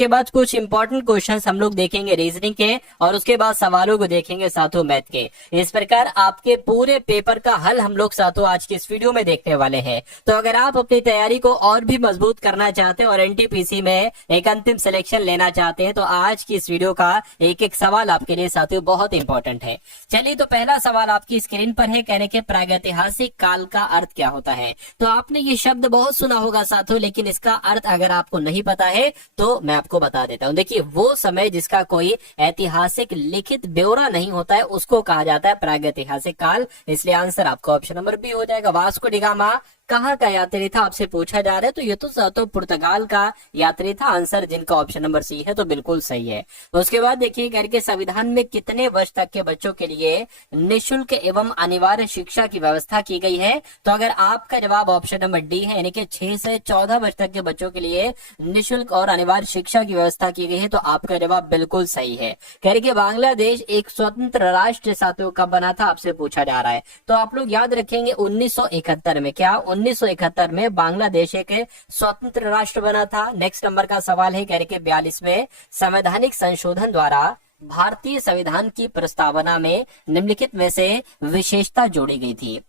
उसके बाद कुछ इंपॉर्टेंट क्वेश्चंस हम लोग देखेंगे रीजनिंग के, और उसके बाद सवालों को देखेंगे साथों मैथ के। इस प्रकार आपके पूरे पेपर का हल हम लोग साथों आज की इस वीडियो में देखने वाले हैं। तो अगर आप अपनी तैयारी को और भी मजबूत करना चाहते हैं और एनटीपीसी में एक अंतिम सिलेक्शन लेना चाहते हैं, तो आज की इस वीडियो का एक एक सवाल आपके लिए साथियों बहुत इंपॉर्टेंट है। चलिए, तो पहला सवाल आपकी स्क्रीन पर है, कहने के प्रागैतिहासिक काल का अर्थ क्या होता है। तो आपने ये शब्द बहुत सुना होगा साथियों, लेकिन इसका अर्थ अगर आपको नहीं पता है तो मैं आपको बता देता हूं। देखिए, वो समय जिसका कोई ऐतिहासिक लिखित ब्यौरा नहीं होता है उसको कहा जाता है प्रागैतिहासिक काल। इसलिए आंसर आपका ऑप्शन नंबर बी हो जाएगा। वास्को डी गामा कहाँ का यात्री था आपसे पूछा जा रहा है, तो ये तो सातों पुर्तगाल का यात्री था। आंसर जिनका ऑप्शन नंबर सी है तो बिल्कुल सही है। उसके बाद देखिए, करके संविधान में कितने वर्ष तक के बच्चों के लिए निःशुल्क एवं अनिवार्य शिक्षा की व्यवस्था की गई है। तो अगर आपका जवाब ऑप्शन नंबर डी है, यानी कि 6 से 14 वर्ष तक के बच्चों के लिए निःशुल्क और अनिवार्य शिक्षा की व्यवस्था की गई है, तो आपका जवाब बिल्कुल सही है। करके बांग्लादेश एक स्वतंत्र राष्ट्र साथियों कब बना था आपसे पूछा जा रहा है। तो आप लोग याद रखेंगे 1971 में। क्या 1971 में बांग्लादेश एक स्वतंत्र राष्ट्र बना था। नेक्स्ट नंबर का सवाल है, कह के 42वें संवैधानिक संशोधन द्वारा भारतीय संविधान की प्रस्तावना में निम्नलिखित में से विशेषता जोड़ी गई थी।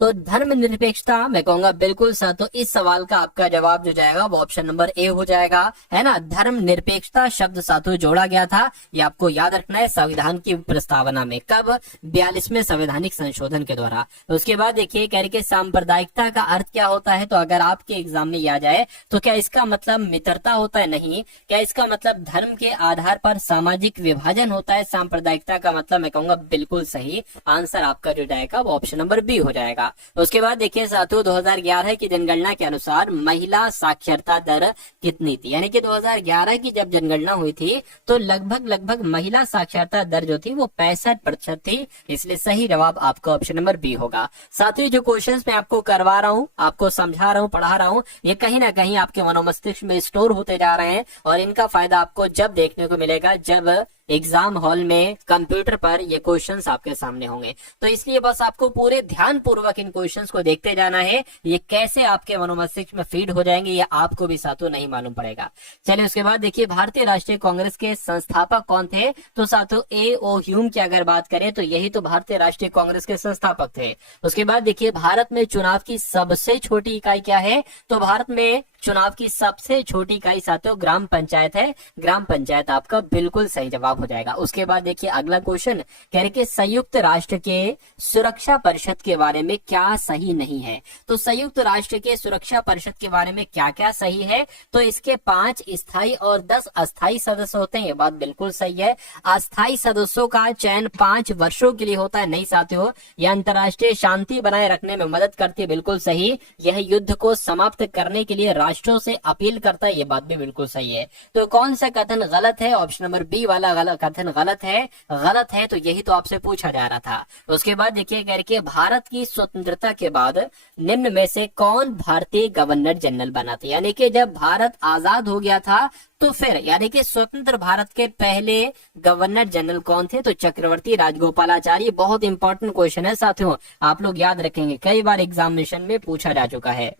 तो धर्मनिरपेक्षता मैं कहूंगा बिल्कुल सर। तो इस सवाल का आपका जवाब जो जाएगा वो ऑप्शन नंबर ए हो जाएगा, है ना। धर्मनिरपेक्षता शब्द साथों जोड़ा गया था, ये आपको याद रखना है संविधान की प्रस्तावना में। कब? 42वें संवैधानिक संशोधन के द्वारा। उसके बाद देखिए, कह रहे सांप्रदायिकता का अर्थ क्या होता है। तो अगर आपके एग्जाम में आ जाए तो क्या इसका मतलब मित्रता होता है? नहीं। क्या इसका मतलब धर्म के आधार पर सामाजिक विभाजन होता है? सांप्रदायिकता का मतलब मैं कहूंगा बिल्कुल सही। आंसर आपका जो जाएगा वो ऑप्शन नंबर बी हो जाएगा। उसके बाद देखिए साथियों, 2011 की जनगणना के अनुसार महिला साक्षरता दर कितनी थी। यानी कि 2011 की जब जनगणना हुई थी तो लगभग महिला साक्षरता दर जो थी वो 65% थी। इसलिए सही जवाब आपका ऑप्शन नंबर बी होगा। साथियों, जो क्वेश्चंस मैं आपको करवा रहा हूं, आपको समझा रहा हूं, पढ़ा रहा हूं, ये कहीं ना कहीं आपके मनोमस्तिष्क में स्टोर होते जा रहे हैं, और इनका फायदा आपको जब देखने को मिलेगा जब एग्जाम हॉल में कंप्यूटर पर ये क्वेश्चंस आपके सामने होंगे। तो इसलिए बस आपको पूरे ध्यान पूर्वक इन क्वेश्चंस को देखते जाना है। ये कैसे आपके मनोमस्तिष्क में फीड हो जाएंगे ये आपको भी साथियों नहीं मालूम पड़ेगा। चलिए, उसके बाद देखिए, भारतीय राष्ट्रीय कांग्रेस के संस्थापक कौन थे। तो साथियों, ए ओ ह्यूम की अगर बात करें तो यही तो भारतीय राष्ट्रीय कांग्रेस के संस्थापक थे। उसके बाद देखिए, भारत में चुनाव की सबसे छोटी इकाई क्या है। तो भारत में चुनाव की सबसे छोटी इकाई साथियों ग्राम पंचायत है। ग्राम पंचायत आपका बिल्कुल सही जवाब हो जाएगा। उसके बाद देखिए, अगला क्वेश्चन कह रहे कि संयुक्त राष्ट्र के सुरक्षा परिषद के बारे में क्या सही नहीं है। तो संयुक्त राष्ट्र के सुरक्षा परिषद के बारे में क्या क्या सही है। तो इसके 5 स्थायी और 10 अस्थायी सदस्य होते हैं, ये बात बिल्कुल सही है। अस्थायी सदस्यों का चयन 5 वर्षों के लिए होता है। नहीं साथियों, यह अंतर्राष्ट्रीय शांति बनाए रखने में मदद करती है, बिल्कुल सही। यह युद्ध को समाप्त करने के लिए राष्ट्रों से अपील करता है, ये बात भी बिल्कुल सही है। तो कौन सा कथन गलत है। ऑप्शन नंबर बी वाला गलत कथन गलत है। गलत है तो यही तो आपसे पूछा जा रहा था। उसके बाद देखिए, करके भारत की स्वतंत्रता के बाद निम्न में से कौन भारतीय गवर्नर जनरल बना था। यानी कि जब भारत आजाद हो गया था तो फिर यानी कि स्वतंत्र भारत के पहले गवर्नर जनरल कौन थे। तो चक्रवर्ती राजगोपालाचारी। बहुत इंपॉर्टेंट क्वेश्चन है साथियों, आप लोग याद रखेंगे, कई बार एग्जामिनेशन में पूछा जा चुका है।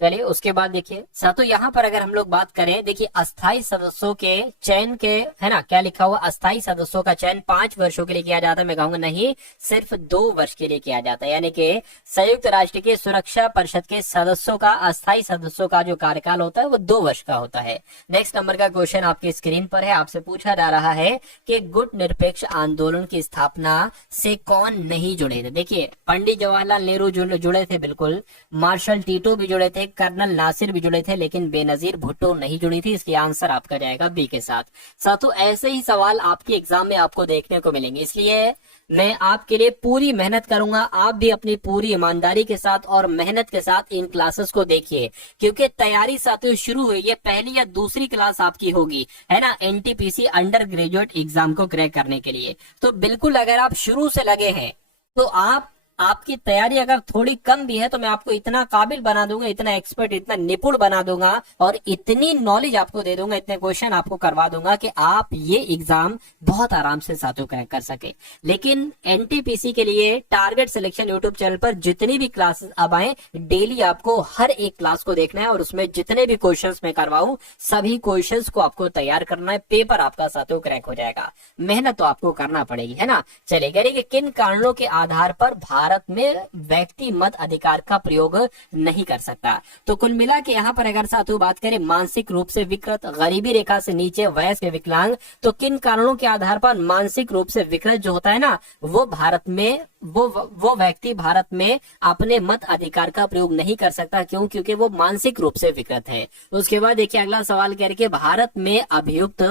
चलिए, उसके बाद देखिए साथियों, यहाँ पर अगर हम लोग बात करें, देखिए अस्थाई सदस्यों के चयन के, है ना, क्या लिखा हुआ, अस्थाई सदस्यों का चयन 5 वर्षों के लिए किया जाता है। मैं कहूंगा नहीं, सिर्फ 2 वर्ष के लिए किया जाता है। यानी कि संयुक्त राष्ट्र के सुरक्षा परिषद के सदस्यों का, अस्थाई सदस्यों का जो कार्यकाल होता है वो 2 वर्ष का होता है। नेक्स्ट नंबर का क्वेश्चन आपकी स्क्रीन पर है, आपसे पूछा जा रहा है कि गुट निरपेक्ष आंदोलन की स्थापना से कौन नहीं जुड़े थे। देखिए, पंडित जवाहरलाल नेहरू जुड़े थे, बिल्कुल। मार्शल टीटो भी जुड़े थे, कर्नल नासिर भी जुड़े थे, लेकिन बेनजीर भुट्टो नहीं जुड़ी थी। इसलिए आंसर आपका जाएगा बी के साथ। साथियों, ऐसे ही सवाल आपके एग्जाम में आपको देखने को मिलेंगे, इसलिए मैं आपके लिए पूरी मेहनत करूंगा। आप भी अपनी पूरी ईमानदारी के साथ और मेहनत के साथ इन क्लासेस को देखिए, क्योंकि तैयारी साथियों शुरू हुई है। पहली या दूसरी क्लास आपकी होगी, है ना, एनटीपीसी अंडर ग्रेजुएट एग्जाम को क्रैक करने के लिए। तो बिल्कुल अगर आप शुरू से लगे हैं तो आप आपकी तैयारी अगर थोड़ी कम भी है तो मैं आपको इतना काबिल बना दूंगा, इतना एक्सपर्ट, इतना निपुण बना दूंगा और इतनी नॉलेज आपको दे दूंगा, इतने क्वेश्चन आपको करवा दूंगा कि आप ये एग्जाम बहुत आराम से साथियों क्रैक कर सके। लेकिन एनटीपीसी के लिए टारगेट सिलेक्शन यूट्यूब चैनल पर जितनी भी क्लासेस अब आए, डेली आपको हर एक क्लास को देखना है और उसमें जितने भी क्वेश्चंस मैं करवाऊं सभी क्वेश्चंस को आपको तैयार करना है। पेपर आपका साथियों क्रैक हो जाएगा, मेहनत तो आपको करना पड़ेगी, है ना। चलिए करिए, किन कारणों के आधार पर भारत में व्यक्ति मत अधिकार का प्रयोग नहीं कर सकता। तो कुल मिला के यहाँ पर अगर साथियों बात करें मानसिक रूप से विकृत, गरीबी रेखा से नीचे, वयस्क, विकलांग, तो किन कारणों के आधार पर मानसिक रूप से विकृत जो होता है ना, वो भारत में वो व्यक्ति भारत में अपने मत अधिकार का प्रयोग नहीं कर सकता। क्यों? क्योंकि वो मानसिक रूप से विकृत है। उसके बाद देखिए अगला सवाल कह रहे भारत में अभियुक्त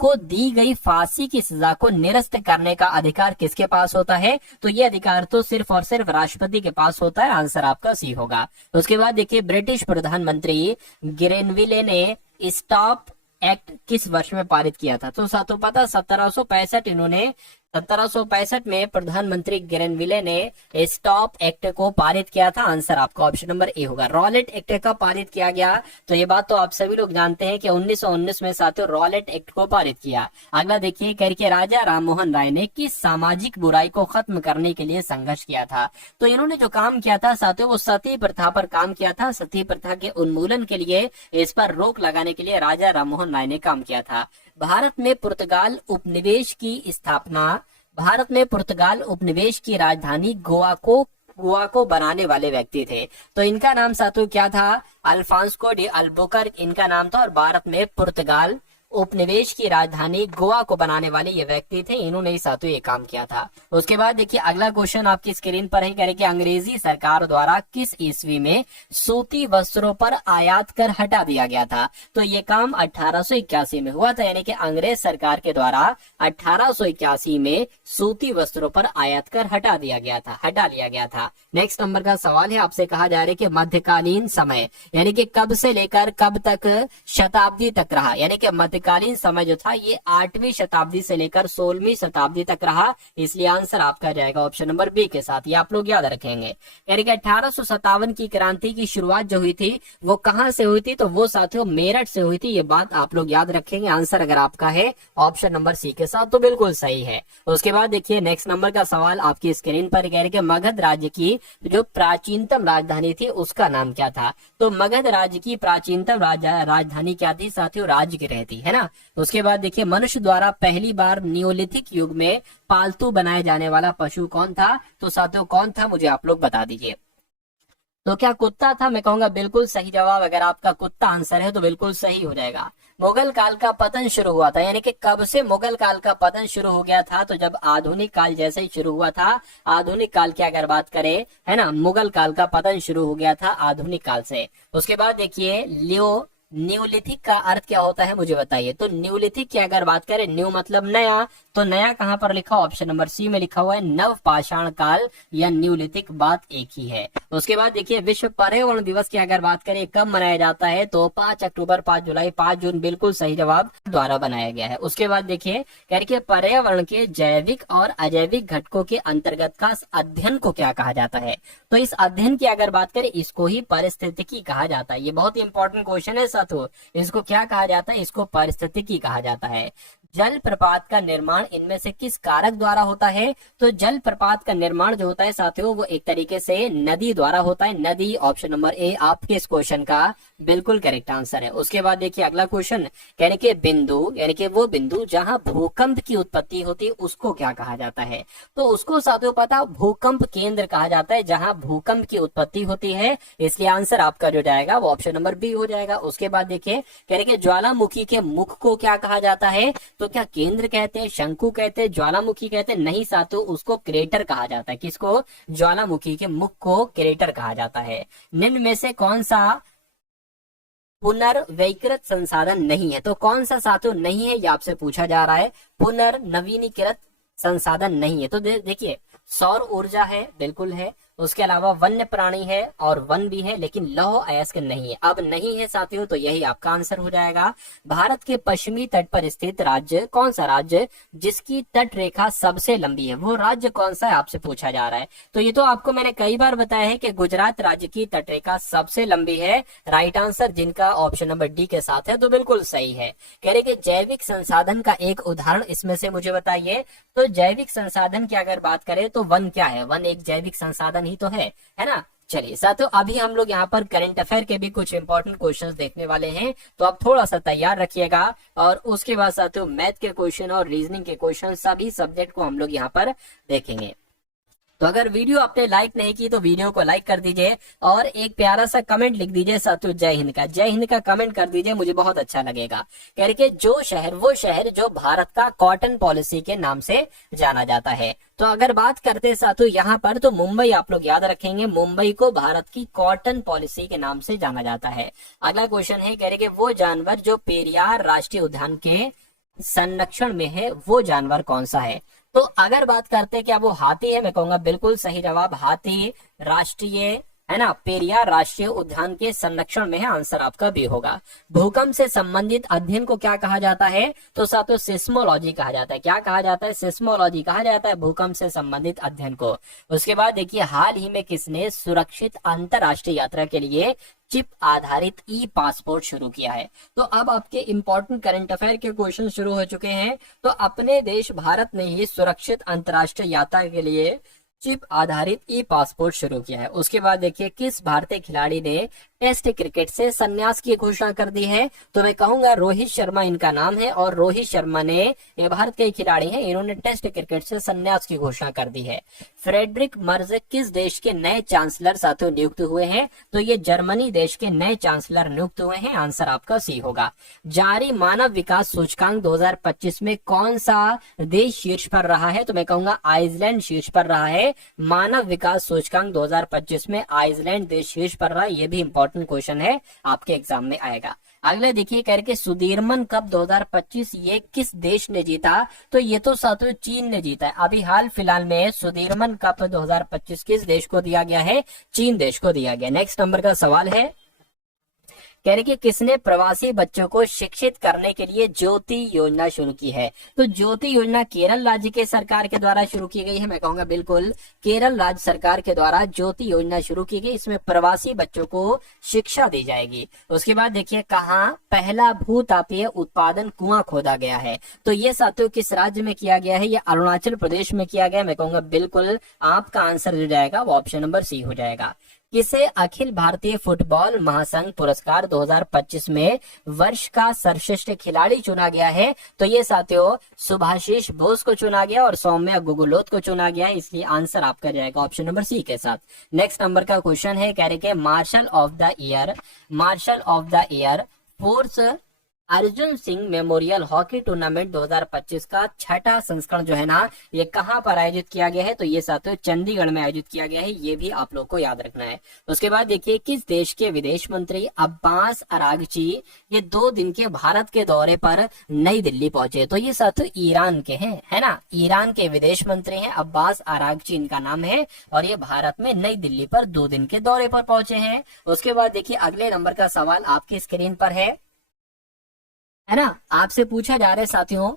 को दी गई फांसी की सजा को निरस्त करने का अधिकार किसके पास होता है? तो ये अधिकार तो सिर्फ और सिर्फ राष्ट्रपति के पास होता है। आंसर आपका सी होगा। उसके बाद देखिए ब्रिटिश प्रधानमंत्री ग्रेनविले ने स्टॉप एक्ट किस वर्ष में पारित किया था? तो सातों पता 1765 इन्होंने 1765 में प्रधानमंत्री ग्रेनविले ने स्टॉप एक्ट को पारित किया था। आंसर आपका ऑप्शन नंबर ए होगा। रॉलेट एक्ट का पारित किया गया, तो ये बात तो आप सभी लोग जानते हैं कि 1919 में साथियों रॉलेट एक्ट को पारित किया। अगला देखिए करके राजा राममोहन राय ने किस सामाजिक बुराई को खत्म करने के लिए संघर्ष किया था? तो इन्होंने जो काम किया था साथियों वो सती प्रथा पर काम किया था। सती प्रथा के उन्मूलन के लिए, इस पर रोक लगाने के लिए राजा राममोहन राय ने काम किया था। भारत में पुर्तगाल उपनिवेश की स्थापना, भारत में पुर्तगाल उपनिवेश की राजधानी गोवा को बनाने वाले व्यक्ति थे। तो इनका नाम साथियों क्या था? अल्फांसो डी अल्बुकर्क इनका नाम था और भारत में पुर्तगाल उपनिवेश की राजधानी गोवा को बनाने वाले ये व्यक्ति थे। इन्होंने साथियों ये काम किया था। उसके बाद देखिए अगला क्वेश्चन आपकी स्क्रीन पर है, कह रहे कि अंग्रेजी सरकार द्वारा किस ईस्वी में सूती वस्त्रों पर आयात कर हटा दिया गया था? तो ये काम 1881 में हुआ था, यानी कि अंग्रेज सरकार के द्वारा 1881 में सूती वस्त्रों पर आयात कर हटा लिया गया था। नेक्स्ट नंबर का सवाल है, आपसे कहा जा रहा है कि मध्यकालीन समय यानी कि कब से लेकर कब तक शताब्दी तक रहा? यानी कि मध्यकालीन समय जो था ये 8वीं शताब्दी से लेकर 16वीं शताब्दी तक रहा। इसलिए आंसर आपका जाएगा ऑप्शन नंबर बी के साथ। ये आप लोग याद रखेंगे। यानी कि 1857 की क्रांति की शुरुआत जो हुई थी वो कहां से हुई थी? तो वो साथियों मेरठ से हुई थी। ये बात आप लोग याद रखेंगे। आंसर अगर आपका है ऑप्शन नंबर सी के साथ तो बिल्कुल सही है। उसके बाद देखिए नेक्स्ट नंबर का सवाल आपकी स्क्रीन पर कह रहे कि मगध राज्य की जो प्राचीनतम राजधानी थी उसका नाम क्या था? तो मगध राज्य की प्राचीनतम राजधानी क्या थी साथियों? राजगृह थी, है ना। उसके बाद देखिए मनुष्य द्वारा पहली बार नियोलिथिक युग में पालतू बनाया जाने वाला पशु कौन था? तो साथियों कौन था मुझे आप लोग बता दीजिए। तो क्या कुत्ता था? मैं कहूंगा बिल्कुल सही जवाब। अगर आपका कुत्ता आंसर है तो बिल्कुल सही हो जाएगा। मुगल काल का पतन शुरू हुआ था, यानी कि कब से मुगल काल का पतन शुरू हो गया था? तो जब आधुनिक काल जैसे ही शुरू हुआ था। आधुनिक काल की अगर बात करें, है ना, मुगल काल का पतन शुरू हो गया था आधुनिक काल से। उसके बाद देखिए न्यूलिथिक का अर्थ क्या होता है मुझे बताइए। तो न्यूलिथिक की अगर बात करें, न्यू मतलब नया, तो नया कहां पर लिखा? ऑप्शन नंबर सी में लिखा हुआ है नव पाषाण काल या न्यूलिथिक, बात एक ही है। उसके बाद देखिए विश्व पर्यावरण दिवस की अगर बात करें कब मनाया जाता है? तो 5 अक्टूबर, 5 जुलाई, 5 जून, बिल्कुल सही जवाब द्वारा बनाया गया है। उसके बाद देखिए कह पर्यावरण के जैविक और अजैविक घटकों के अंतर्गत का अध्ययन को क्या कहा जाता है? तो इस अध्ययन की अगर बात करें इसको ही पारिस्थितिकी कहा जाता है। ये बहुत इंपॉर्टेंट क्वेश्चन है साथियों। इसको क्या कहा जाता है? इसको पारिस्थितिकी कहा जाता है। जल प्रपात का निर्माण इनमें से किस कारक द्वारा होता है? तो जल प्रपात का निर्माण जो होता है साथियों वो एक तरीके से नदी द्वारा होता है। नदी, ऑप्शन नंबर ए आपके इस क्वेश्चन का बिल्कुल करेक्ट आंसर है। उसके बाद देखिए अगला क्वेश्चन कहने के बिंदु यानी कि वो बिंदु जहां भूकंप की उत्पत्ति होती है उसको क्या कहा जाता है? तो उसको साथियों पता, भूकंप केंद्र कहा जाता है जहां भूकंप की उत्पत्ति होती है। इसलिए आंसर आपका जो जाएगा वो ऑप्शन नंबर बी हो जाएगा। उसके बाद देखिए कहने के ज्वालामुखी के मुख को क्या कहा जाता है? तो क्या केंद्र कहते हैं, शंकु कहते हैं, ज्वालामुखी कहते हैं? नहीं साथियों, उसको क्रेटर कहा जाता है। किसको? ज्वालामुखी के मुख को क्रेटर कहा जाता है। निम्न में से कौन सा पुनर्वैकृत संसाधन नहीं है? तो कौन सा साथियों नहीं है ये आपसे पूछा जा रहा है। पुनर्नवीनीकृत संसाधन नहीं है। तो देखिए सौर ऊर्जा है, बिल्कुल है। उसके अलावा वन्य प्राणी है और वन भी है, लेकिन लौह अयस्क नहीं है। अब नहीं है साथियों, तो यही आपका आंसर हो जाएगा। भारत के पश्चिमी तट पर स्थित राज्य कौन सा राज्य जिसकी तट रेखा सबसे लंबी है, वो राज्य कौन सा है आपसे पूछा जा रहा है। तो ये तो आपको मैंने कई बार बताया है कि गुजरात राज्य की तट रेखा सबसे लंबी है। राइट आंसर जिनका ऑप्शन नंबर डी के साथ है, तो बिल्कुल सही है। कह रहे कि जैविक संसाधन का एक उदाहरण इसमें से मुझे बताइए। तो जैविक संसाधन की अगर बात करें तो वन क्या है, वन एक जैविक संसाधन ही तो है ना। चलिए साथियों, अभी हम लोग यहाँ पर करंट अफेयर के भी कुछ इंपॉर्टेंट क्वेश्चंस देखने वाले हैं, तो आप थोड़ा सा तैयार रखिएगा। और उसके बाद साथियों मैथ के क्वेश्चन और रीजनिंग के क्वेश्चन, सभी सब्जेक्ट को हम लोग यहाँ पर देखेंगे। तो अगर वीडियो आपने लाइक नहीं की तो वीडियो को लाइक कर दीजिए और एक प्यारा सा कमेंट लिख दीजिए साथियों जय हिंद का कमेंट कर दीजिए, मुझे बहुत अच्छा लगेगा। कह रहे कि जो शहर वो शहर जो भारत का कॉटन पॉलिसी के नाम से जाना जाता है। तो अगर बात करते हैं साथियों यहाँ पर, तो मुंबई आप लोग याद रखेंगे, मुंबई को भारत की कॉटन पॉलिसी के नाम से जाना जाता है। अगला क्वेश्चन है, कह रहे कि वो जानवर जो पेरियार राष्ट्रीय उद्यान के संरक्षण में है वो जानवर कौन सा है। तो अगर बात करते हैं क्या वो हाथी है, मैं कहूंगा बिल्कुल सही जवाब हाथी राष्ट्रीय है ना, पेरियार राष्ट्रीय उद्यान के संरक्षण में है, आंसर आपका भी होगा। भूकंप से संबंधित अध्ययन को क्या कहा जाता है, तो साथियों सिस्मोलॉजी कहा जाता है। क्या कहा जाता है, सिस्मोलॉजी कहा जाता है भूकंप से संबंधित अध्ययन को। उसके बाद देखिए हाल ही में किसने सुरक्षित अंतरराष्ट्रीय यात्रा के लिए चिप आधारित ई पासपोर्ट शुरू किया है। तो अब आपके इंपॉर्टेंट करंट अफेयर के क्वेश्चन शुरू हो चुके हैं। तो अपने देश भारत ने ही सुरक्षित अंतरराष्ट्रीय यात्रा के लिए चिप आधारित ई पासपोर्ट शुरू किया है। उसके बाद देखिए किस भारतीय खिलाड़ी ने टेस्ट क्रिकेट से संन्यास की घोषणा कर दी है, तो मैं कहूंगा रोहित शर्मा इनका नाम है। और रोहित शर्मा ने, ये भारत के खिलाड़ी हैं, इन्होंने टेस्ट क्रिकेट से संन्यास की घोषणा कर दी है। फ्रेडरिक मर्ज किस देश के नए चांसलर साथियों नियुक्त हुए हैं, तो ये जर्मनी देश के नए चांसलर नियुक्त हुए हैं, आंसर आपका सी होगा। जारी मानव विकास सूचकांक 2025 में कौन सा देश शीर्ष पर रहा है, तो मैं कहूंगा आइसलैंड शीर्ष पर रहा है। मानव विकास सूचकांक 2025 में आइसलैंड देश शीर्ष पर रहा है, ये भी इंपॉर्टेंट क्वेश्चन है, आपके एग्जाम में आएगा। अगले देखिए करके सुदीरमन कप 2025 ये किस देश ने जीता, तो ये तो साथियों चीन ने जीता है। अभी हाल फिलहाल में सुदीरमन कप 2025 किस देश को दिया गया है, चीन देश को दिया गया। नेक्स्ट नंबर का सवाल है, कह रहे कि किसने प्रवासी बच्चों को शिक्षित करने के लिए ज्योति योजना शुरू की है, तो ज्योति योजना केरल राज्य के सरकार के द्वारा शुरू की गई है। मैं कहूंगा बिल्कुल केरल राज्य सरकार के द्वारा ज्योति योजना शुरू की गई, इसमें प्रवासी बच्चों को शिक्षा दी जाएगी। उसके बाद देखिए कहाँ पहला भूतापीय उत्पादन कुआं खोदा गया है, तो ये साथियों किस राज्य में किया गया है, ये अरुणाचल प्रदेश में किया गया। मैं कहूंगा बिल्कुल आपका आंसर जो जाएगा वो ऑप्शन नंबर सी हो जाएगा। किसे अखिल भारतीय फुटबॉल महासंघ पुरस्कार 2025 में वर्ष का सर्वश्रेष्ठ खिलाड़ी चुना गया है, तो ये साथियों सुभाषिष बोस को चुना गया और सौम्या गुगुलोत को चुना गया है, इसलिए आंसर आपका जाएगा ऑप्शन नंबर सी के साथ। नेक्स्ट नंबर का क्वेश्चन है, कह रहे कि marshal of the year force Arjun Singh memorial hockey tournament 2025 का छठा संस्करण जो है ना, ये कहाँ पर आयोजित किया गया है, तो ये साथियों चंडीगढ़ में आयोजित किया गया है, ये भी आप लोग को याद रखना है। उसके बाद देखिए किस देश के विदेश मंत्री अब्बास अरागची ये 2 दिन के भारत के दौरे पर नई दिल्ली पहुंचे, तो ये साथियों ईरान के हैं, है ना, ईरान के विदेश मंत्री हैं अब्बास अरागची इनका नाम है, और ये भारत में नई दिल्ली पर 2 दिन के दौरे पर पहुंचे हैं। उसके बाद देखिए अगले नंबर का सवाल आपकी स्क्रीन पर है ना, आपसे पूछा जा रहा है साथियों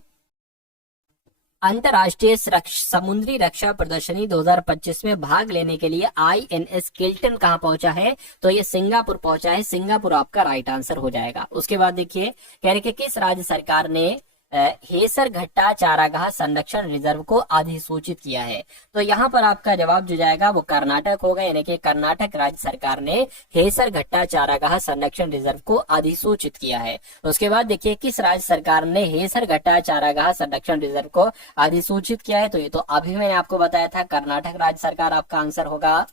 अंतरराष्ट्रीय समुद्री रक्षा प्रदर्शनी 2025 में भाग लेने के लिए INS किल्टन कहां पहुंचा है, तो ये सिंगापुर पहुंचा है, सिंगापुर आपका राइट आंसर हो जाएगा। उसके बाद देखिए कह रहे कि किस राज्य सरकार ने हेसरघट्टा चारागाह संरक्षण रिजर्व को अधिसूचित किया है, तो यहाँ पर आपका जवाब जो जाएगा वो कर्नाटक होगा, यानी कि कर्नाटक राज्य सरकार ने हेसरघट्टा चारागाह संरक्षण रिजर्व को अधिसूचित किया है। उसके बाद देखिए किस राज्य सरकार ने हेसरघट्टा चारागाह संरक्षण रिजर्व को अधिसूचित किया है, तो ये तो अभी मैंने आपको बताया था कर्नाटक राज्य सरकार आपका आंसर होगा।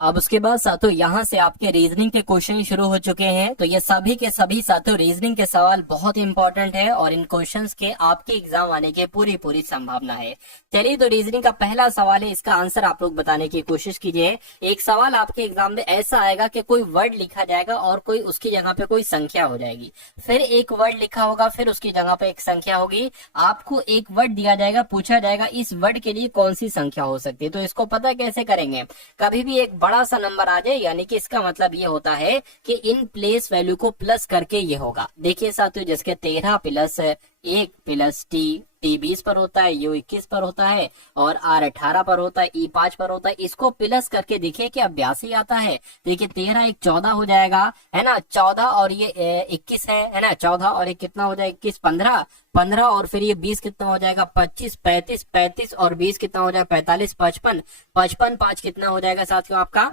अब उसके बाद साथियों यहाँ से आपके रीजनिंग के क्वेश्चन शुरू हो चुके हैं। तो ये सभी के सभी साथियों रीजनिंग के सवाल बहुत इंपॉर्टेंट है और इन क्वेश्चंस के आपके एग्जाम आने की पूरी पूरी संभावना है। चलिए तो रीजनिंग का पहला सवाल है, इसका आंसर आप लोग बताने की कोशिश कीजिए। एक सवाल आपके एग्जाम में ऐसा आएगा कि कोई वर्ड लिखा जाएगा और कोई उसकी जगह पे कोई संख्या हो जाएगी, फिर एक वर्ड लिखा होगा, फिर उसकी जगह पे एक संख्या होगी। आपको एक वर्ड दिया जाएगा, पूछा जाएगा इस वर्ड के लिए कौन सी संख्या हो सकती है। तो इसको पता कैसे करेंगे, कभी भी एक बड़ा सा नंबर आ जाए यानी कि इसका मतलब ये होता है कि इन प्लेस वैल्यू को प्लस करके ये होगा। देखिए साथियों जैसे 13 प्लस 1 प्लस टी 20 पर होता है, यू 21 पर होता है और आर 18 पर होता है, ई 5 पर होता है। इसको प्लस करके देखिए कि 82 आता है। देखिए 13 एक 14 हो जाएगा, है ना, 14 और ये 21 है ना, 14 और एक कितना हो जाएगा 21, 15 15 और फिर ये 20 कितना हो जाएगा 25, 35 35 और 20 कितना हो जाएगा 45, 55 55 5 कितना हो जाएगा साथियों आपका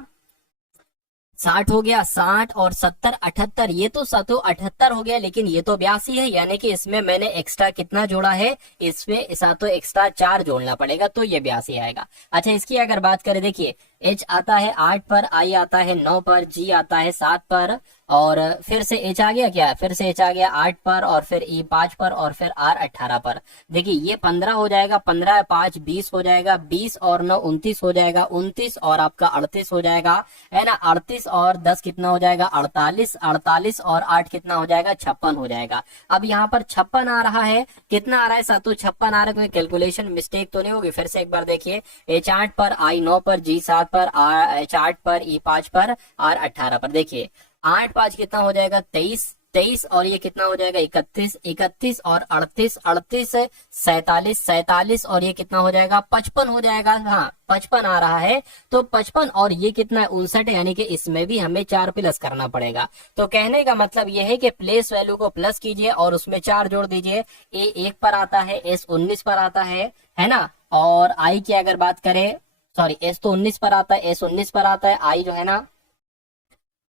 60 हो गया। 60 और 70 78, ये तो साथियों 78 हो गया, लेकिन ये तो 82 है, यानी कि इसमें मैंने एक्स्ट्रा कितना जोड़ा है, इसमें साथियों एक्स्ट्रा 4 जोड़ना पड़ेगा, तो ये 82 आएगा। अच्छा इसकी अगर बात करें, देखिए एच आता है 8 पर, आई आता है 9 पर, जी आता है 7 पर और फिर से एच आ गया, क्या फिर से एच आ गया 8 पर और फिर ई 5 पर और फिर आर 18 पर। देखिए ये 15 हो जाएगा, 15 5 20 हो जाएगा, 20 और 9 29 हो जाएगा, 29 और आपका 38 हो जाएगा, है ना, 38 और 10 कितना हो जाएगा 48, 48 और 8 कितना हो जाएगा 56 हो जाएगा। अब यहाँ पर 56 आ रहा है, कितना आ रहा है सातों 56 आ रहा है, कोई कैलकुलेशन मिस्टेक तो नहीं होगी। फिर से एक बार देखिए, एच 8 पर, आई 9 पर, जी 7 पर, एच 8 पर, ई 5 पर, आर 18 पर। देखिए 8 5 कितना हो जाएगा 23, 23 और ये कितना हो जाएगा 31, 31 और 38, 38 47, 47 और ये कितना हो जाएगा 55 हो जाएगा। हाँ 55 आ रहा है, तो 55 और ये कितना है 59, यानी कि इसमें भी हमें 4 प्लस करना पड़ेगा। तो कहने का मतलब ये है कि प्लेस वैल्यू को प्लस कीजिए और उसमें 4 जोड़ दीजिए। ए 1 पर आता है, एस 19 पर आता है ना, और आई की अगर बात करें, सॉरी एस तो 19 पर आता है, एस 19 पर आता है, आई जो है ना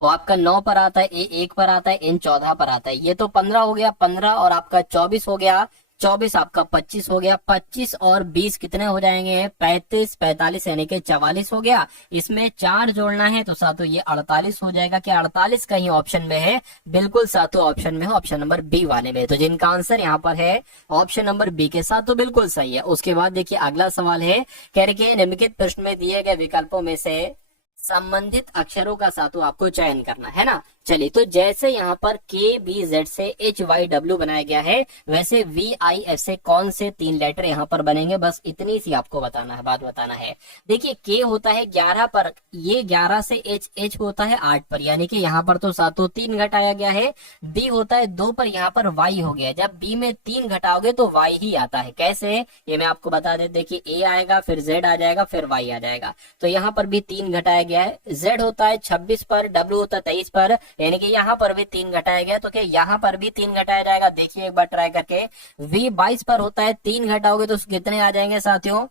वो आपका 9 पर आता है, ए 1 पर आता है, इन 14 पर आता है। ये तो 15 हो गया, 15 और आपका 24 हो गया, 24 आपका 25 हो गया, 25 और 20 कितने हो जाएंगे 35, 45 यानी कि 44 हो गया। इसमें 4 जोड़ना है तो साथों ये 48 हो जाएगा। क्या 48 कहीं ऑप्शन में है? बिल्कुल साथों ऑप्शन में है, ऑप्शन नंबर बी वाले में। तो जिनका आंसर यहाँ पर है ऑप्शन नंबर बी के साथ, तो बिल्कुल सही है। उसके बाद देखिए अगला सवाल है, कह रहे निम्नलिखित प्रश्न में दिए गए विकल्पों में से संबंधित अक्षरों का साथों आपको चयन करना है ना। चलिए तो जैसे यहाँ पर के बी जेड से एच वाई डब्ल्यू बनाया गया है, वैसे वी आई एफ से कौन से 3 लेटर यहाँ पर बनेंगे, बस इतनी सी आपको बताना है, बात बताना है। देखिए के होता है 11 पर, ये 11 से एच, एच होता है 8 पर, यानी कि यहाँ पर तो सातों 3 घटाया गया है। बी होता है 2 पर, यहाँ पर वाई हो गया। जब बी में 3 घटाओगे तो वाई ही आता है। कैसे, ये मैं आपको बता दे। देखिए ए आएगा, फिर जेड आ जाएगा, फिर वाई आ जाएगा। तो यहाँ पर भी 3 घटाया गया है। जेड होता है 26 पर, डब्ल्यू होता है 23 पर, यानी कि यहाँ पर भी 3 घटाया गया, तो क्या यहाँ पर भी 3 घटाया जाएगा। देखिए एक बार ट्राई करके, वी 22 पर होता है, 3 घटाओगे तो कितने आ जाएंगे साथियों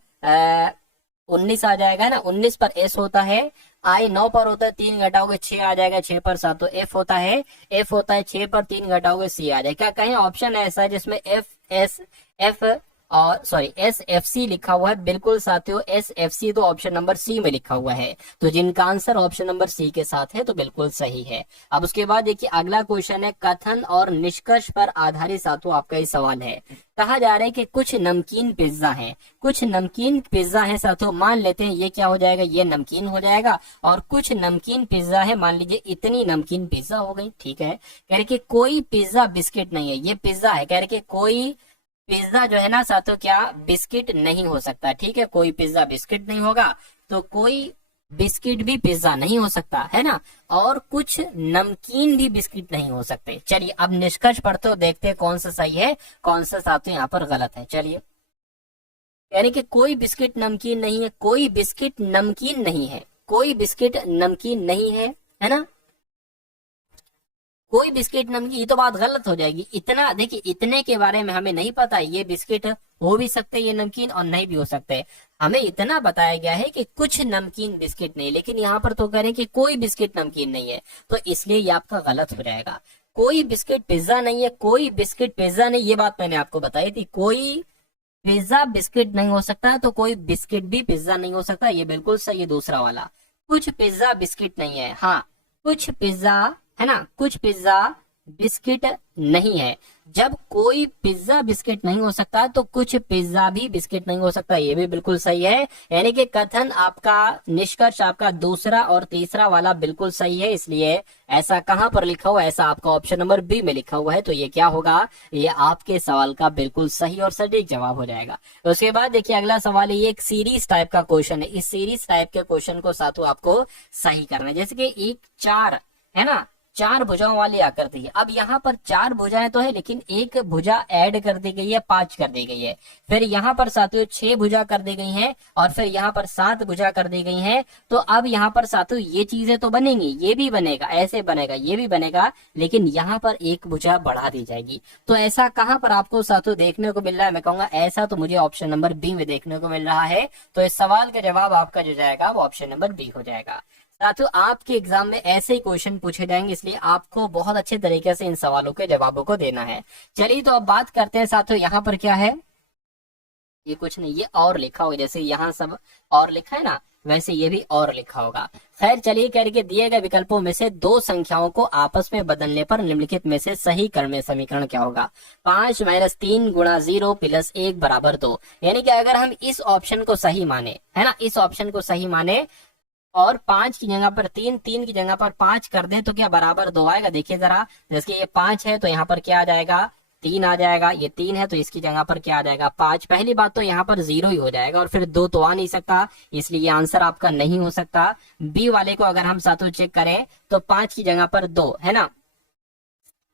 19 आ जाएगा ना। 19 पर एस होता है। आई 9 पर होता है, 3 घटाओगे 6 आ जाएगा, 6 पर साथियों एफ होता है। एफ होता है 6 पर, 3 घटाओगे सी आ जाएगा। क्या कहीं ऑप्शन ऐसा है जिसमें एफ एस एफ और सॉरी एस एफ सी लिखा हुआ है? बिल्कुल साथियों एस एफ सी तो ऑप्शन नंबर सी में लिखा हुआ है। तो जिनका आंसर ऑप्शन नंबर सी के साथ है तो बिल्कुल सही है। अब उसके बाद देखिए अगला क्वेश्चन है, कथन और निष्कर्ष पर आधारित साथियों आपका ये सवाल है। कहा जा रहा है कि कुछ नमकीन पिज्जा है, कुछ नमकीन पिज्जा है साथियों। मान लेते हैं ये क्या हो जाएगा, ये नमकीन हो जाएगा, और कुछ नमकीन पिज्जा है, मान लीजिए इतनी नमकीन पिज्जा हो गई, ठीक है। कह रहे कि कोई पिज्जा बिस्किट नहीं है, ये पिज्जा है। कह रहे कि कोई पिज्जा जो है ना साथियों क्या बिस्किट नहीं हो सकता, ठीक है। कोई पिज्जा बिस्किट नहीं होगा, तो कोई बिस्किट भी पिज्जा नहीं हो सकता, है ना। और कुछ नमकीन भी बिस्किट नहीं हो सकते। चलिए अब निष्कर्ष पढ़ते हो, देखते हैं कौन सा सही है, कौन सा साथियों यहाँ पर गलत है। चलिए यानी कि कोई बिस्किट नमकीन नहीं है, कोई बिस्किट नमकीन नहीं है, कोई बिस्किट नमकीन नहीं है ना। कोई बिस्किट नमकीन, ये तो बात गलत हो जाएगी। इतना देखिए, इतने के बारे में हमें नहीं पता, ये बिस्किट हो भी सकते ये नमकीन और नहीं भी हो सकते। हमें इतना बताया गया है कि कुछ नमकीन बिस्किट नहीं, लेकिन यहाँ पर तो कह रहे हैं कि कोई बिस्किट नमकीन नहीं है, तो इसलिए ये आपका गलत हो जाएगा। कोई बिस्किट पिज्जा नहीं है, कोई बिस्किट पिज्जा नहीं, ये बात मैंने आपको बताई थी। कोई पिज्जा बिस्किट नहीं हो सकता, तो कोई बिस्किट भी पिज्जा नहीं हो सकता, ये बिल्कुल सही है दूसरा वाला। कुछ पिज्जा बिस्किट नहीं है। हाँ, कुछ पिज्जा है ना, कुछ पिज्जा बिस्किट नहीं है। जब कोई पिज्जा बिस्किट नहीं हो सकता तो कुछ पिज्जा भी बिस्किट नहीं हो सकता, ये भी बिल्कुल सही है। यानी कि कथन आपका, निष्कर्ष आपका दूसरा और तीसरा वाला बिल्कुल सही है। इसलिए ऐसा कहां पर लिखा हुआ है, ऐसा आपका ऑप्शन नंबर बी में लिखा हुआ है। तो ये क्या होगा, ये आपके सवाल का बिल्कुल सही और सटीक जवाब हो जाएगा। उसके बाद देखिए अगला सवाल है, ये एक सीरीज टाइप का क्वेश्चन है। इस सीरीज टाइप के क्वेश्चन को साथों आपको सही करना है। जैसे कि एक चार है ना, चार भुजाओं वाली आकृति है। अब यहाँ पर चार भुजाएं तो है, लेकिन एक भुजा ऐड कर दी गई है, 5 कर दी गई है। फिर यहाँ पर साथियों 6 भुजा कर दी गई हैं, और फिर यहाँ पर 7 भुजा कर दी गई हैं। तो अब यहाँ पर साथियों ये चीजें तो बनेंगी, ये भी बनेगा, ऐसे बनेगा, ये भी बनेगा, लेकिन यहाँ पर एक भुजा बढ़ा दी जाएगी। तो ऐसा कहाँ पर आपको साथियों देखने को मिल रहा है, मैं कहूंगा ऐसा तो मुझे ऑप्शन नंबर बी में देखने को मिल रहा है। तो इस सवाल का जवाब आपका जो जाएगा वो ऑप्शन नंबर बी हो जाएगा। साथियों आपके एग्जाम में ऐसे ही क्वेश्चन पूछे जाएंगे, इसलिए आपको बहुत अच्छे तरीके से इन सवालों के जवाबों को देना है। चलिए तो अब बात करते हैं साथियों, यहाँ पर क्या है, ये कुछ नहीं, ये और लिखा होगा। जैसे यहाँ सब और लिखा है ना, वैसे ये भी और लिखा होगा। खैर चलिए, करके दिए गए विकल्पों में से दो संख्याओं को आपस में बदलने पर निम्नलिखित में से सही क्रम समीकरण क्या होगा। 5 - 3 × 0 + 1 = 2। यानी कि अगर हम इस ऑप्शन को सही माने, है ना, इस ऑप्शन को सही माने और 5 की जगह पर 3, 3 की जगह पर 5 कर दें तो क्या बराबर 2 आएगा। देखिए जरा, जैसे ये 5 है तो यहाँ पर क्या आ जाएगा, 3 आ जाएगा। ये 3 है तो इसकी जगह पर क्या आ जाएगा, 5। पहली बात तो यहाँ पर 0 ही हो जाएगा, और फिर 2 तो आ नहीं सकता, इसलिए ये आंसर आपका नहीं हो सकता। बी वाले को अगर हम साथों चेक करें तो 5 की जगह पर 2 है ना,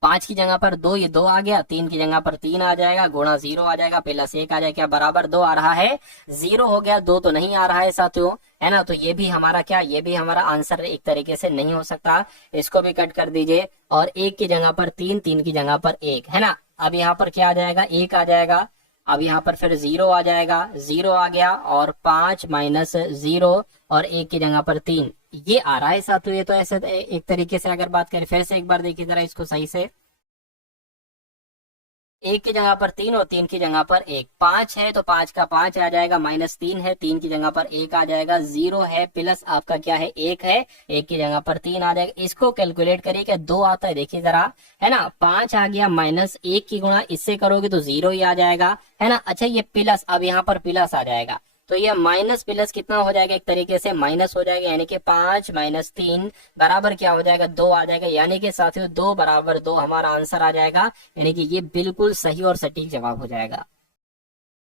5 की जगह पर 2, ये 2 आ गया। 3 की जगह पर 3 आ जाएगा, गुणा 0 आ जाएगा, प्लस 1 आ जाएगा, क्या बराबर 2 आ रहा है। 0 हो गया, 2 तो नहीं आ रहा है साथियों, है ना। तो ये भी हमारा क्या, ये भी हमारा आंसर एक तरीके से नहीं हो सकता। इसको भी कट कर दीजिए, और 1 की जगह पर 3, 3 की जगह पर 1, है ना। अब यहाँ पर क्या आ जाएगा, 1 आ जाएगा। अब यहाँ पर फिर 0 आ जाएगा, 0 आ गया, और 5 - 0 और 1 की जगह पर 3, ये आ रहा है साथियों। ये तो ऐसे एक तरीके से अगर बात करें, फिर से एक बार देखिए जरा इसको सही से, 1 की जगह पर 3 और 3 की जगह पर 1, 5 है तो 5 का 5 आ जाएगा, -3 है, 3 की जगह पर 1 आ जाएगा, 0 है प्लस आपका क्या है, 1 है, 1 की जगह पर 3 आ जाएगा। इसको कैलकुलेट करिए क्या 2 आता है, देखिए जरा, है ना। 5 आ गया, -1 की गुणा इससे करोगे तो 0 ही आ जाएगा, है ना। अच्छा ये प्लस, अब यहाँ पर प्लस आ जाएगा, तो ये माइनस प्लस कितना हो जाएगा, एक तरीके से माइनस हो जाएगा। यानी कि 5 - 3 बराबर क्या हो जाएगा, 2 आ जाएगा। यानी कि साथियों 2 = 2 हमारा आंसर आ जाएगा। यानी कि ये बिल्कुल सही और सटीक जवाब हो जाएगा।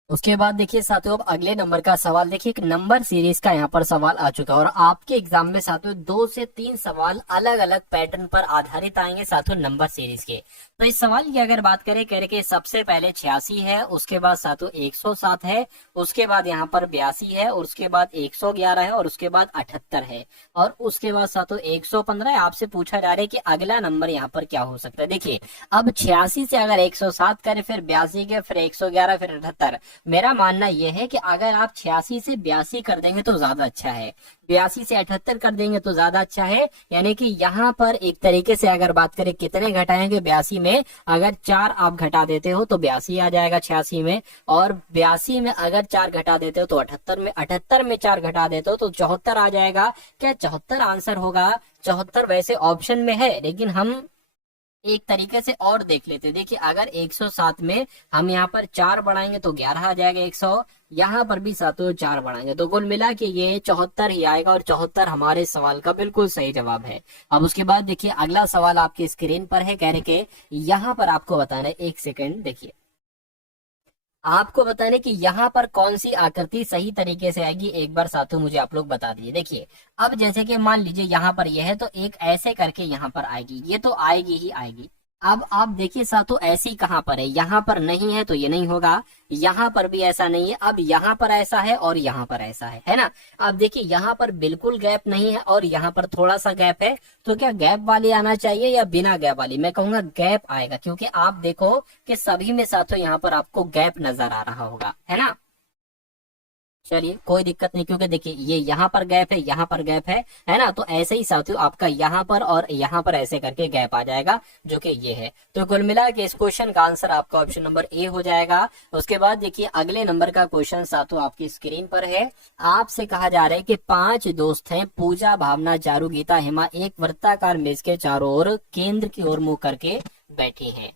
उसके बाद देखिए साथियों, अब अगले नंबर का सवाल देखिए, एक नंबर सीरीज का यहाँ पर सवाल आ चुका है, और आपके एग्जाम में साथियों 2 से 3 सवाल अलग अलग पैटर्न पर आधारित आएंगे साथियों नंबर सीरीज के। तो इस सवाल की अगर बात करें, कह रहे कि सबसे पहले 86 है, उसके बाद साथियों 107 है, उसके बाद यहाँ पर 82 है, और उसके बाद 111 है, और उसके बाद 78 है, और उसके बाद साथियों 115 है। आपसे पूछा जा रहा है कि अगला नंबर यहाँ पर क्या हो सकता है। देखिए अब 86 से अगर 107 करें, फिर 82 के, फिर 111, फिर 78, मेरा मानना यह है कि अगर आप 86 से 82 कर देंगे तो ज्यादा अच्छा है, 82 से 78 कर देंगे तो ज्यादा अच्छा है। यानी कि यहाँ पर एक तरीके से अगर बात करें कितने घटाएंगे 82 में, अगर 4 आप घटा देते हो तो 82 आ जाएगा 86 में, और 82 में अगर 4 घटा देते हो तो 78 में, 78 में 4 घटा देते हो तो 74 आ जाएगा। क्या 74 आंसर होगा? 74 वैसे ऑप्शन में है, लेकिन हम एक तरीके से और देख लेते हैं। देखिए अगर 107 में हम यहाँ पर 4 बढ़ाएंगे तो 11 आ जाएगा 100, यहाँ पर भी सातों 4 बढ़ाएंगे तो कुल मिला के ये 74 ही आएगा, और 74 हमारे सवाल का बिल्कुल सही जवाब है। अब उसके बाद देखिए अगला सवाल आपकी स्क्रीन पर है, कह रहे के यहाँ पर आपको बताना है, 1 सेकेंड देखिए, आपको बताने कि यहाँ पर कौन सी आकृति सही तरीके से आएगी, एक बार साथियों मुझे आप लोग बता दीजिए। देखिए अब जैसे कि मान लीजिए यहाँ पर यह है तो एक ऐसे करके यहाँ पर आएगी, ये तो आएगी ही आएगी। अब आप देखिए साथियों ऐसी कहाँ पर है, यहाँ पर नहीं है तो ये नहीं होगा, यहाँ पर भी ऐसा नहीं है, अब यहाँ पर ऐसा है और यहाँ पर ऐसा है ना। अब देखिए यहाँ पर बिल्कुल गैप नहीं है और यहाँ पर थोड़ा सा गैप है, तो क्या गैप वाली आना चाहिए या बिना गैप वाली? मैं कहूंगा गैप आएगा, क्योंकि आप देखो कि सभी में साथियों यहाँ पर आपको गैप नजर आ रहा होगा, है ना। चलिए कोई दिक्कत नहीं, क्योंकि देखिए ये यहाँ पर गैप है, यहाँ पर गैप है ना, तो ऐसे ही साथियों आपका यहाँ पर और यहाँ पर ऐसे करके गैप आ जाएगा, जो कि ये है। तो कुल मिला के इस क्वेश्चन का आंसर आपका ऑप्शन नंबर ए हो जाएगा। उसके बाद देखिए अगले नंबर का क्वेश्चन साथियों आपकी स्क्रीन पर है। आपसे कहा जा रहा है कि 5 दोस्त हैं, पूजा, भावना, चारू, गीता, हेमा, एक वृत्ताकार मेज के चारों ओर केंद्र की ओर मुंह करके बैठी हैं।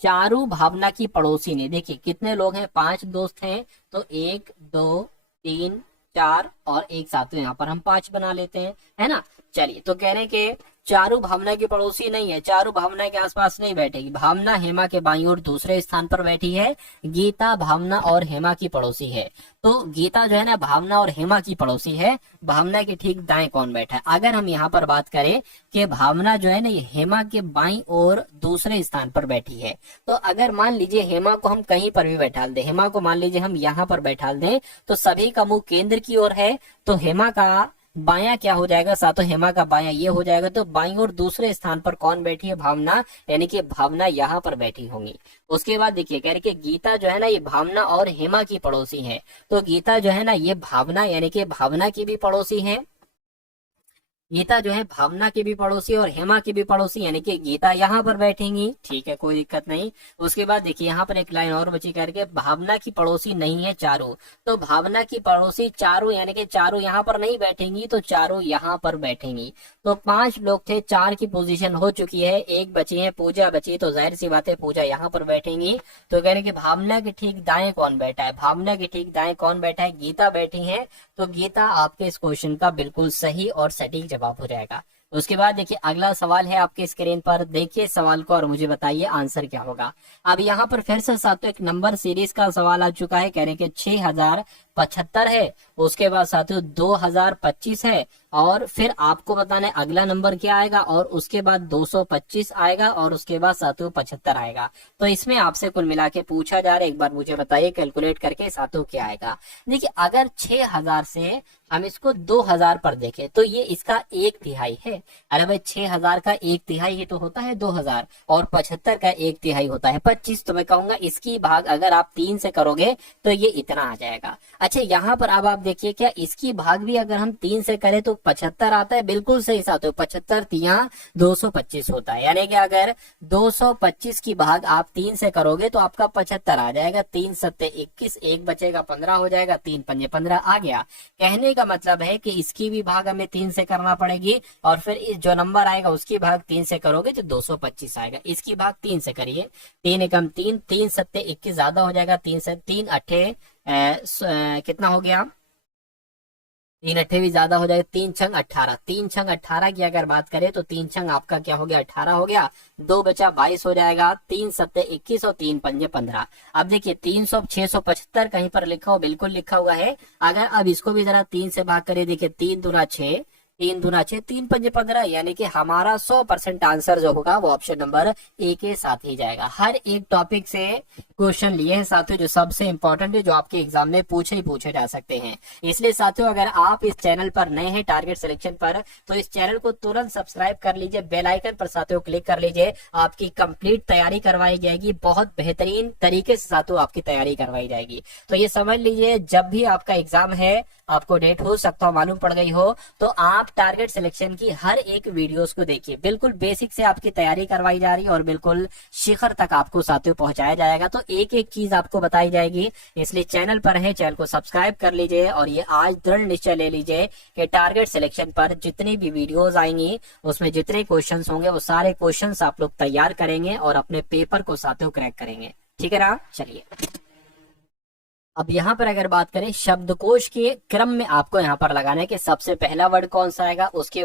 चारू भावना की पड़ोसी ने, देखिए कितने लोग हैं, 5 दोस्त हैं, तो 1 2 3 4 और एक साथ, तो यहाँ पर हम 5 बना लेते हैं, है ना। चलिए तो कह रहे हैं कि चारू भावना की पड़ोसी नहीं है, चारू भावना के आसपास नहीं बैठेगी। भावना हेमा के बाईं ओर दूसरे स्थान पर बैठी है। गीता भावना और हेमा की पड़ोसी है। तो गीता जो है ना भावना और हेमा की पड़ोसी है। भावना के ठीक दाएं कौन बैठा है? अगर हम यहाँ पर बात करें कि भावना जो है ना ये हेमा के बाईं ओर दूसरे स्थान पर बैठी है, तो अगर मान लीजिए हेमा को हम कहीं पर भी बैठा दें, हेमा को मान लीजिए हम यहाँ पर बैठा दें, तो सभी का मुंह केंद्र की ओर है, तो हेमा का बायां क्या हो जाएगा साथों, हेमा का बायां ये हो जाएगा। तो बाईं ओर दूसरे स्थान पर कौन बैठी है? भावना, यानी कि भावना यहाँ पर बैठी होंगी। उसके बाद देखिए कह रहे कि गीता जो है ना ये भावना और हेमा की पड़ोसी है, तो गीता जो है ना ये भावना यानी कि भावना की भी पड़ोसी है। गीता जो है भावना की भी पड़ोसी और हेमा की भी पड़ोसी, यानी कि गीता यहाँ पर बैठेंगी, ठीक है कोई दिक्कत नहीं। उसके बाद देखिए यहाँ पर एक लाइन और बची करके, भावना की पड़ोसी नहीं है चारू, तो भावना की पड़ोसी चारू, यानी कि चारू यहाँ पर नहीं बैठेंगी, तो चारू यहाँ पर बैठेंगी। तो 5 लोग थे, 4 की पोजीशन हो चुकी है, एक बची है, पूजा बची, तो जाहिर सी बात है पूजा यहाँ पर बैठेंगी। तो कह रहे कि भावना के ठीक दाएं कौन बैठा है? भावना के ठीक दाएं कौन बैठा है? गीता बैठी है। तो गीता आपके इस क्वेश्चन का बिल्कुल सही और सटीक जवाब हो जाएगा। उसके बाद देखिए अगला सवाल है आपके स्क्रीन पर, देखिए सवाल को और मुझे बताइए आंसर क्या होगा। अब यहाँ पर फिर से साथियों एक नंबर सीरीज का सवाल आ चुका है, कह रहे कि 6075 है, उसके बाद साथियों 2025 है, और फिर आपको बताना है अगला नंबर क्या आएगा, और उसके बाद 225 आएगा, और उसके बाद साथियों 75 आएगा। तो इसमें आपसे कुल मिला के पूछा जा रहा है, एक बार मुझे बताइए कैलकुलेट करके साथियों क्या आएगा। देखिए अगर 6000 से हम इसको 2000 पर देखें तो ये इसका 1/3 है। अरे भाई 6000 का 1/3 ही तो होता है 2000, और 75 का 1/3 होता है 25। तो मैं कहूंगा इसकी भाग अगर आप 3 से करोगे तो ये इतना आ जाएगा। अच्छा यहाँ पर अब आप देखिए, क्या इसकी भाग भी अगर हम 3 से करें तो 75 आता है? बिल्कुल सही साथियों, 75 यहाँ 225 होता है, यानी कि अगर 225 की भाग आप 3 से करोगे तो आपका 75 आ जाएगा। 3 सत्ते 21, एक बचेगा 15 हो जाएगा, 3 पंजे 15 आ गया। कहने का मतलब है कि इसकी भी भाग हमें 3 से करना पड़ेगी, और फिर इस जो नंबर आएगा उसकी भाग 3 से करोगे तो 225 आएगा। इसकी भाग 3 से करिए, 3 एकम 3, 3 सत्ते 21 ज्यादा हो जाएगा, 3 से 3 अट्ठे कितना हो गया, 3 अट्ठे भी ज्यादा हो जाएगा, 3 छंग 18, 3 छंग 18 की अगर बात करें तो 3 छंग आपका क्या हो गया 18 हो गया, 2 बचा 22 हो जाएगा, 3 सत्ते 21 और 3 पंजे 15। अब देखिए 300 675 कहीं पर लिखा हो, बिल्कुल लिखा हुआ है। अगर अब इसको भी जरा 3 से भाग करें, देखिए 3 दूना 6, 3 दूना 6, 3 पंजे 15, यानी कि हमारा 100% आंसर जो होगा वो ऑप्शन नंबर ए के साथ ही जाएगा। हर एक टॉपिक से क्वेश्चन लिए हैं साथियों, जो सबसे इंपॉर्टेंट है, जो आपके एग्जाम में पूछे जा सकते हैं। इसलिए साथियों अगर आप इस चैनल पर नए हैं टारगेट सिलेक्शन पर, तो इस चैनल को तुरंत सब्सक्राइब कर लीजिए, बेल आइकन पर साथियों क्लिक कर लीजिए। आपकी कंप्लीट तैयारी करवाई जाएगी, बहुत बेहतरीन तरीके से साथियों आपकी तैयारी करवाई जाएगी। तो ये समझ लीजिए जब भी आपका एग्जाम है, आपको डेट हो सकता हो मालूम पड़ गई हो, तो आप टारगेट सिलेक्शन की हर एक वीडियोस को देखिए। बिल्कुल बेसिक से आपकी तैयारी करवाई जा रही है और बिल्कुल शिखर तक आपको साथियों पहुंचाया जाएगा। तो एक एक चीज आपको बताई जाएगी, इसलिए चैनल पर है, चैनल को सब्सक्राइब कर लीजिए, और ये आज दृढ़ निश्चय ले लीजिए कि टारगेट सिलेक्शन पर जितनी भी वीडियोज आएंगी उसमें जितने क्वेश्चन होंगे वो सारे क्वेश्चन आप लोग तैयार करेंगे और अपने पेपर को साथियों क्रैक करेंगे। ठीक है ना। चलिए अब यहाँ पर अगर बात करें शब्दकोश के क्रम में, आपको यहाँ पर लगाना है कि सबसे पहला वर्ड कौन सा आएगा, उसके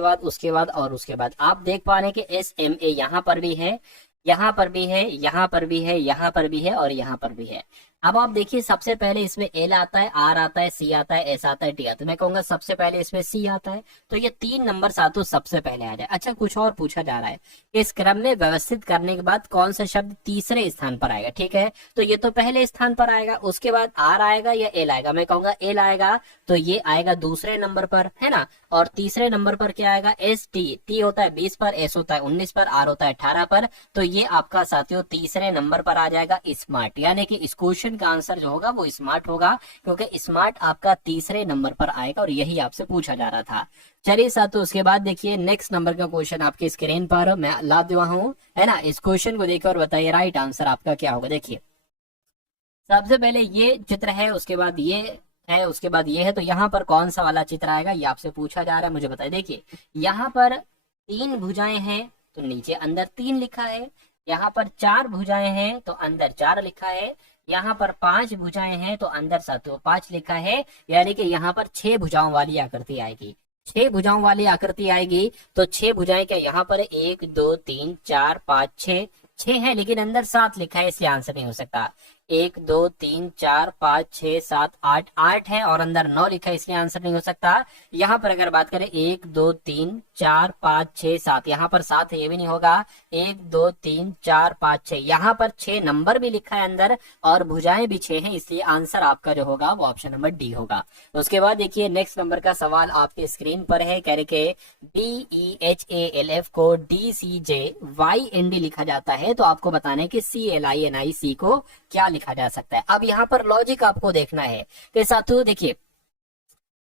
बाद और उसके बाद। आप देख पा रहे हैं कि SMA यहाँ पर भी है, यहाँ पर भी है, यहाँ पर भी है, यहाँ पर भी है और यहाँ पर भी है। अब आप देखिए सबसे पहले इसमें L आता है, R आता है, C आता है, S आता है, T आता है। मैं कहूंगा सबसे पहले इसमें C आता है, तो ये 3 नंबर सातों सबसे पहले आ जाए। अच्छा कुछ और पूछा जा रहा है, इस क्रम में व्यवस्थित करने के बाद कौन सा शब्द तीसरे स्थान पर आएगा। ठीक है, तो ये तो पहले स्थान पर आएगा, उसके बाद R आएगा या L आएगा। मैं कहूंगा L आएगा, तो ये आएगा दूसरे नंबर पर, है ना। और तीसरे नंबर पर क्या आएगा, ST, T होता है 20 पर, S होता है 19 पर, R होता है 18 पर, तो ये आपका साथियों तीसरे नंबर पर आ जाएगा स्मार्ट। यानी कि इस क्वेश्चन क्वेश्चन का आंसर जो होगा वो स्मार्ट होगा, क्योंकि स्मार्ट आपका तीसरे नंबर पर आएगा और यही आपसे पूछा जा रहा था। चलिए साथियों, उसके बाद देखिए नेक्स्ट नंबर का क्वेश्चन आपके स्क्रीन पर मैं ला दिया हूँ, है ना। इस क्वेश्चन को देखिए और बताइए राइट आंसर आपका क्या होगा। देखिए सबसे पहले ये चित्र है, उसके बाद ये है, उसके बाद ये है, तो यहाँ पर कौन सा वाला चित्र आएगा ये आपसे पूछा जा रहा है, मुझे बताइए। देखिए यहाँ पर 3 भुजाएं हैं तो नीचे अंदर 3 लिखा है, यहाँ पर 4 भुजाएं हैं तो अंदर 4 लिखा है, यहाँ पर 5 भुजाएं हैं तो अंदर सातों 5 लिखा है, यानी कि यहाँ पर 6 भुजाओं वाली आकृति आएगी। 6 भुजाओं वाली आकृति आएगी तो 6 भुजाएं क्या यहाँ पर 1 2 3 4 5 6 6 है, लेकिन अंदर 7 लिखा है, इसलिए आंसर नहीं हो सकता। 1 2 3 4 5 6 7 8 8 है और अंदर 9 लिखा है, इसलिए आंसर नहीं हो सकता। यहाँ पर अगर बात करें 1 2 3 4 5 6 7, यहाँ पर 7 है, ये भी नहीं होगा। 1 2 3 4 5 6, यहाँ पर 6 नंबर भी लिखा है अंदर और भुजाएं भी 6 हैं, इसलिए आंसर आपका जो होगा वो ऑप्शन नंबर डी होगा। उसके बाद देखिए नेक्स्ट नंबर का सवाल आपके स्क्रीन पर है, कह रहे के DEHALF को DCJYND लिखा जाता है, तो आपको बताना है कि CLINIC को क्या लिखा जा सकता है। अब यहाँ पर लॉजिक आपको देखना है कि साथियों देखिए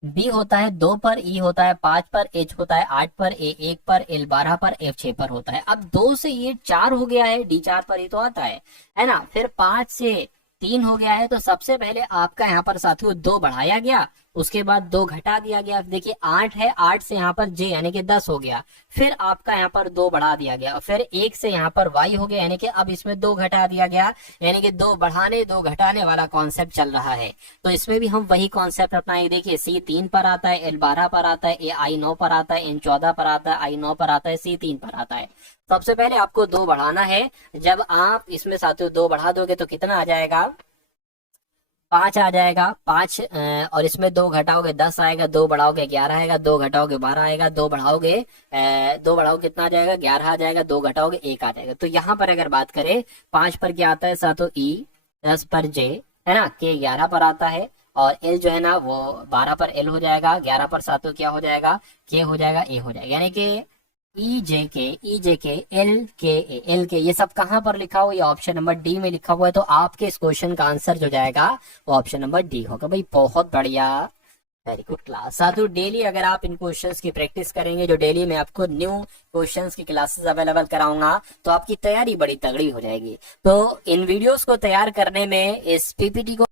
बी होता है 2 पर, ई होता है 5 पर, एच होता है 8 पर, ए 1 पर, एल 12 पर, एफ 6 पर होता है। अब 2 से ये 4 हो गया है, डी 4 पर ही तो आता है ना। फिर 5 से 3 हो गया है, तो सबसे पहले आपका यहाँ पर साथियों 2 बढ़ाया गया, उसके बाद 2 घटा दिया गया। देखिए 8 है, 8 से यहाँ पर जे यानी कि 10 हो गया, फिर आपका यहाँ पर 2 बढ़ा दिया गया, फिर 1 से यहाँ पर वाई हो गया, यानी कि अब इसमें 2 घटा दिया गया, यानी कि 2 बढ़ाने 2 घटाने वाला कॉन्सेप्ट चल रहा है। तो इसमें भी हम वही कॉन्सेप्ट अपनाएंगे। देखिए सी 3 पर आता है, एल 12 पर आता है, ए आई 9 पर आता है, एन 14 पर आता है, आई 9 पर आता है, सी 3 पर आता है। सबसे पहले आपको 2 बढ़ाना है। जब आप इसमें साथियों 2 बढ़ा दोगे तो कितना आ जाएगा, 5 आ जाएगा। 5 और इसमें 2 घटाओगे 10 आएगा, 2 बढ़ाओगे 11 आएगा, 2 घटाओगे 12 आएगा, 2 बढ़ाओगे 2 बढ़ाओगे कितना आ जाएगा, 11 आ जाएगा, 2 घटाओगे 1 आ जाएगा। तो यहाँ पर अगर बात करें 5 पर क्या आता है साथियों ई, 10 पर जे, है ना, के 11 पर आता है, और एल जो है ना वो 12 पर एल हो जाएगा, 11 पर साथियों क्या हो जाएगा, के हो जाएगा, ए हो जाएगा, यानी कि ई जे के एल के ये सब कहाँ पर लिखा हुआ, ये ऑप्शन नंबर डी में लिखा हुआ है। तो आपके इस क्वेश्चन का आंसर जो जाएगा वो ऑप्शन नंबर डी होगा। भाई बहुत बढ़िया, वेरी गुड क्लास। साथियों डेली अगर आप इन क्वेश्चंस की प्रैक्टिस करेंगे, जो डेली मैं आपको न्यू क्वेश्चंस की क्लासेस अवेलेबल कराऊंगा, तो आपकी तैयारी बड़ी तगड़ी हो जाएगी। तो इन वीडियोस को तैयार करने में इस पीपीटी को